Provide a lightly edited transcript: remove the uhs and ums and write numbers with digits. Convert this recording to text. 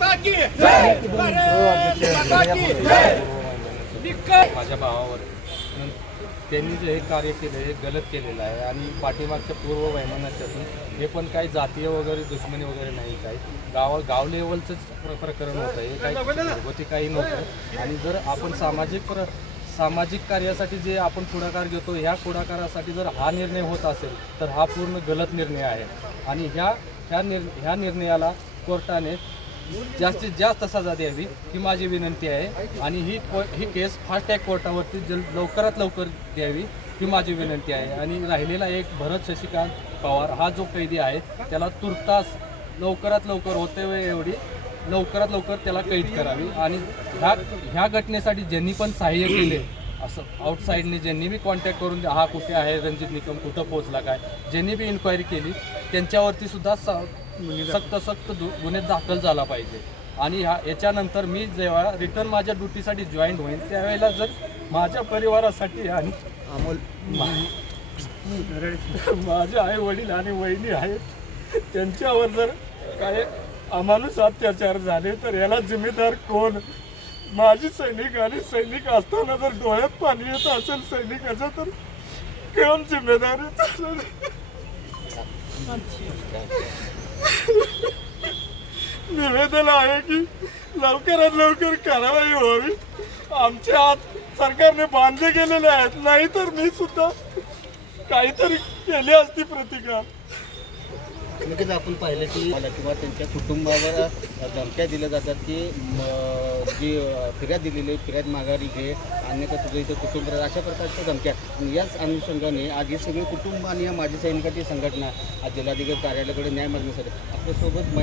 माता की जय, भारत माता की जय। माझ्या भावावर त्यांनी जे हे कार्य केलं हे गलत केलेलं आहे आणि पाठीमागच्या पूर्व वैमनस्यातून हे पण काही जातीय वगैरे दुश्मनी वगैरे नाही, काही गाव लेवलचंच प्रकरण होतं, हे काही घरगुती काही नव्हतं। आणि जर आपण सामाजिक कार्यासाठी जे आपण पुढाकार घेतो, ह्या पुढाकारासाठी जर हा निर्णय होत असेल तर हा पूर्ण गलत निर्णय आहे। आणि ह्या निर्णयाला कोर्टाने जास्तीत जास्त सजा द्यावी ही माझी विनंती आहे। आणि ही केस फास्ट ट्रॅक कोर्टावरती लवकरात लवकर द्यावी ही माझी विनंती आहे। आणि राहिलेला एक भरत शशिकांत पवार हा जो कैदी आहे त्याला तुर्तास लवकरात लवकर होते एवढी लवकरात लवकर त्याला कैद करावी। आणि ह्या घटनेसाठी ज्यांनी पण सहाय्य केले, असं आउटसाईडने ज्यांनी बी कॉन्टॅक्ट करून हा कुठे आहे, रणजित निकम कुठं पोहोचला काय, ज्यांनी बी इन्क्वायरी केली त्यांच्यावरती सुद्धा सक्त गुन्हे दाखल झाला पाहिजे। आणि याच्यानंतर मी जेव्हा रिटर्न माझ्या ड्युटीसाठी जॉईंट होईन त्यावेळेला जर माझ्या परिवारासाठी आणि माझे आई वडील आणि वहिनी आहेत त्यांच्यावर जर काय अमानुष अत्याचार झाले तर याला जिम्मेदार कोण? माझी सैनिक आणि सैनिक असताना जर डोळ्यात पाणी येत असेल सैनिकाचं तर कोण जिम्मेदार आहे? निवेदन आहे की लवकरात लवकर कारवाई व्हावी। आमचे हात सरकारने बांधले गेलेले आहेत, नाहीतर मी सुद्धा काहीतरी केली असती प्रतिकार। नक्कीच आपण पाहिलं की मला किंवा त्यांच्या कुटुंबावर धमक्या दिल्या जातात की जी फिर्याद दिलेली फिर्याद माघारी घे, अन्यथा तुझं इथं कुटुंब, अशा प्रकारच्या धमक्या। याच अनुषंगाने आज हे सगळे कुटुंब आणि या माजी सैनिकांची संघटना आज जिल्हाधिकारी कार्यालयाकडे न्याय मागण्यासाठी आपल्यासोबत